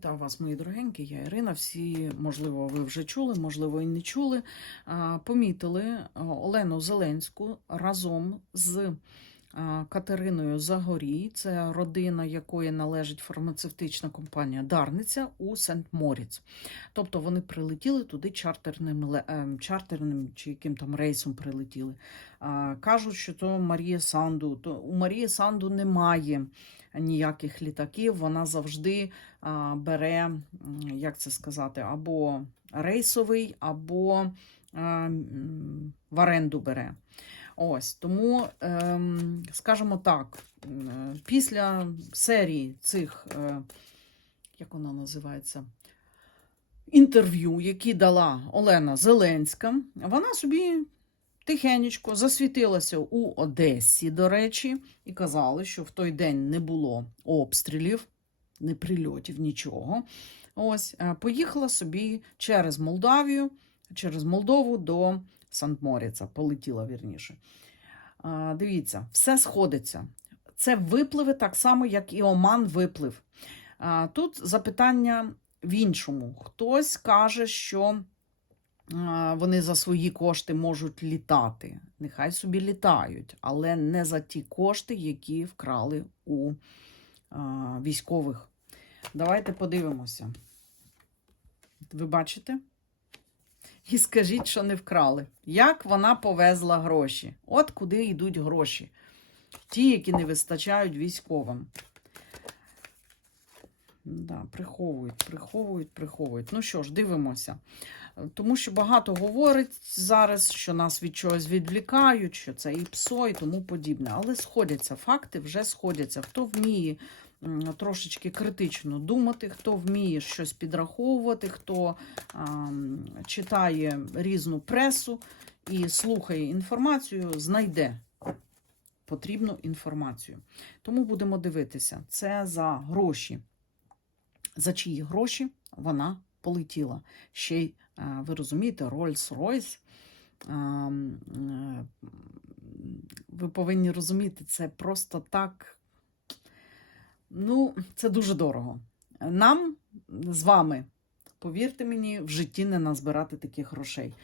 Вітаю вас, мої дорогенькі, я Ірина. Всі, можливо, ви вже чули, можливо, і не чули. Помітили Олену Зеленську разом з Катериною Загорій. Це родина, якої належить фармацевтична компанія Дарниця у Сент-Моріц. Тобто вони прилетіли туди чартерним, ем, чартерним чи яким там рейсом прилетіли. Кажуть, що то Марія Санду. То у Марії Санду немає ніяких літаків. Вона завжди бере, як це сказати, або рейсовий, або в оренду бере. Ось тому, ем, скажімо так, е, після серії цих, е, як вона називається, інтерв'ю, які дала Олена Зеленська, вона собі тихенечко засвітилася у Одесі, до речі, і казали, що в той день не було обстрілів, не прильотів, нічого. Ось, е, поїхала собі через Молдавію, через Молдову до Сант-Моріца, полетіла вірніше. Дивіться, все сходиться. Це випливи так само, як і Оман виплив. Тут запитання в іншому. Хтось каже, що вони за свої кошти можуть літати. Нехай собі літають, але не за ті кошти, які вкрали у військових. Давайте подивимося. Ви бачите? І скажіть, що не вкрали. Як вона повезла гроші? От куди йдуть гроші. Ті, які не вистачають військовим. Да, приховують, приховують, приховують. Ну що ж, дивимося. Тому що багато говорить зараз, що нас від чогось відвлікають, що це і ПСО, і тому подібне. Але сходяться факти, вже сходяться. Хто вміє трошечки критично думати, хто вміє щось підраховувати, хто а, читає різну пресу і слухає інформацію, знайде потрібну інформацію. Тому будемо дивитися. Це за гроші. За чиї гроші вона полетіла. Ще й, ви розумієте, Rolls-Royce. е, м, е, Ви повинні розуміти, це просто так. Ну, це дуже дорого. Нам з вами, повірте мені, в житті не назбирати таких грошей.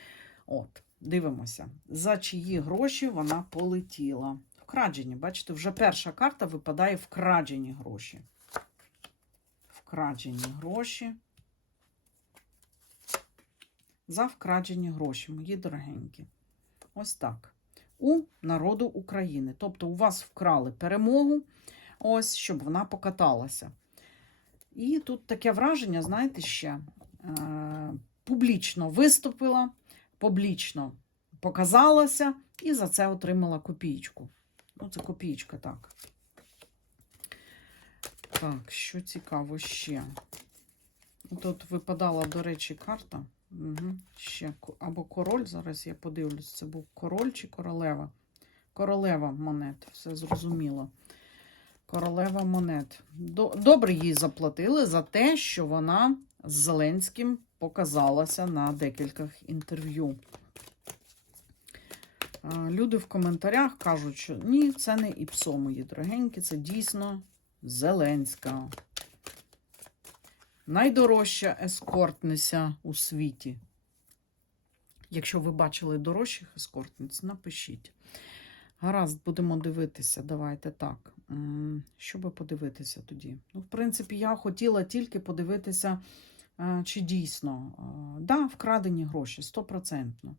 От, дивимося, за чиї гроші вона полетіла. Вкрадені, бачите, вже перша карта випадає вкрадені гроші. Вкрадені гроші. За вкрадені гроші, мої дорогенькі. Ось так. У народу України. Тобто, у вас вкрали перемогу, ось, щоб вона покаталася. І тут таке враження, знаєте, ще е, публічно виступила, публічно показалася і за це отримала копійку. Ну, це копійка, так. Так, що цікаво ще. Тут випадала, до речі, карта. Угу. Ще або король. Зараз я подивлюсь, це був король чи королева. Королева монет, все зрозуміло. Королева монет. Добре їй заплатили за те, що вона з Зеленським показалася на декількох інтерв'ю. Люди в коментарях кажуть, що ні, це не ІПСО, мої дорогенькі, це дійсно Зеленська. Найдорожча ескортниця у світі. Якщо ви бачили дорожчих ескортниць, напишіть. Гаразд, будемо дивитися. Давайте так. Що би подивитися тоді? Ну, в принципі, я хотіла тільки подивитися, е, чи дійсно. е, Да, вкрадені гроші, стопроцентно.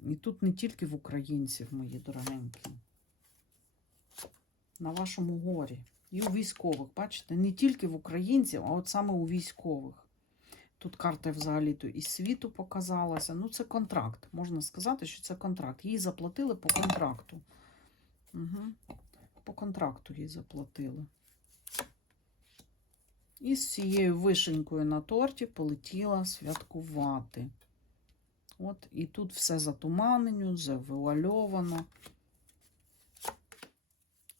І тут не тільки в українців, мої дорогенькі. На вашому горі. І у військових, бачите, не тільки в українців, а от саме у військових. Тут карта взагалі-то із світу показалася. Ну, це контракт. Можна сказати, що це контракт. Їй заплатили по контракту. Угу. По контракту їй заплатили. І з цією вишенькою на торті полетіла святкувати. От, і тут все затуманенню, завуальовано.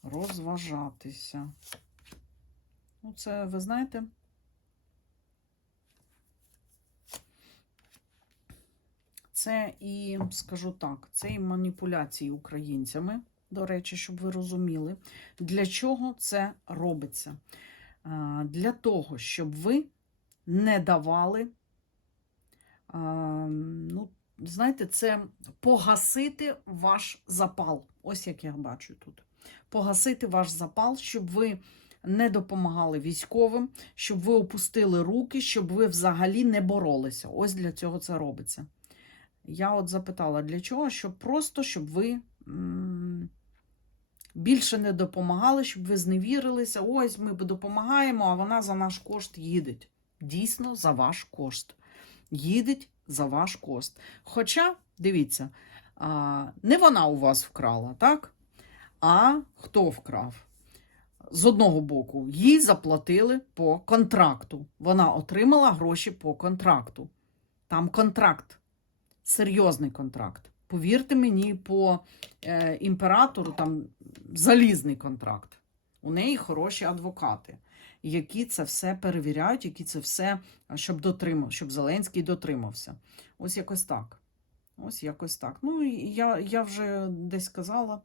Розважатися. Ну, це, ви знаєте, це і, скажу так, це і маніпуляції українцями, до речі, щоб ви розуміли, для чого це робиться. для того, щоб ви не давали, ну, знаєте, це погасити ваш запал. Ось як я бачу тут. Погасити ваш запал, щоб ви не допомагали військовим, щоб ви опустили руки, щоб ви взагалі не боролися. Ось для цього це робиться. Я от запитала, для чого? Щоб просто, щоб ви більше не допомагали, щоб ви зневірилися. Ось ми допомагаємо, а вона за наш кошт їде. Дійсно, за ваш кошт. Їдеть за ваш кошт. Хоча, дивіться, не вона у вас вкрала, так? А хто вкрав? З одного боку, їй заплатили по контракту. Вона отримала гроші по контракту. Там контракт, серйозний контракт. Повірте мені, по е, імператору там залізний контракт. У неї хороші адвокати, які це все перевіряють, які це все, щоб дотримав, щоб Зеленський дотримався. Ось якось так. Ось якось так. Ну, я, я вже десь казала,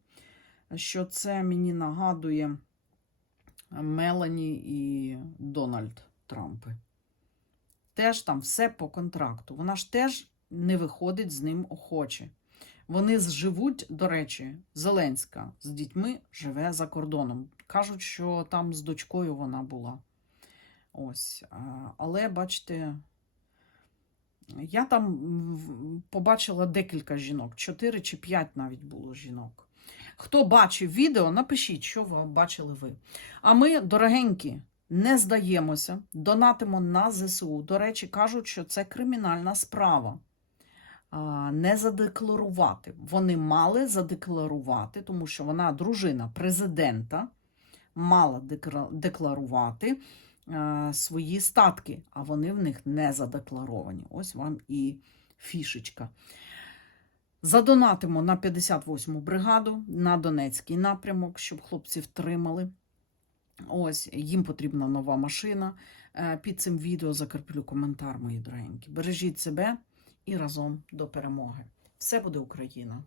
що це мені нагадує Мелані і Дональд Трампи. Теж там все по контракту. Вона ж теж не виходить з ним охоче. Вони живуть, до речі, Зеленська з дітьми живе за кордоном. Кажуть, що там з дочкою вона була. Ось. Але бачите, я там побачила декілька жінок, чотири чи п'ять навіть було жінок. Хто бачив відео, напишіть, що ви бачили ви. А ми, дорогенькі, не здаємося, донатимо на ЗСУ. До речі, кажуть, що це кримінальна справа. Не задекларувати. Вони мали задекларувати, тому що вона дружина президента, мала декларувати свої статки, а вони в них не задекларовані. Ось вам і фішечка. Задонатимо на 58-му бригаду на Донецький напрямок, щоб хлопці втримали. Ось їм потрібна нова машина. Е, Під цим відео закріплю коментар, мої дорогенькі. Бережіть себе і разом до перемоги. Все буде Україна!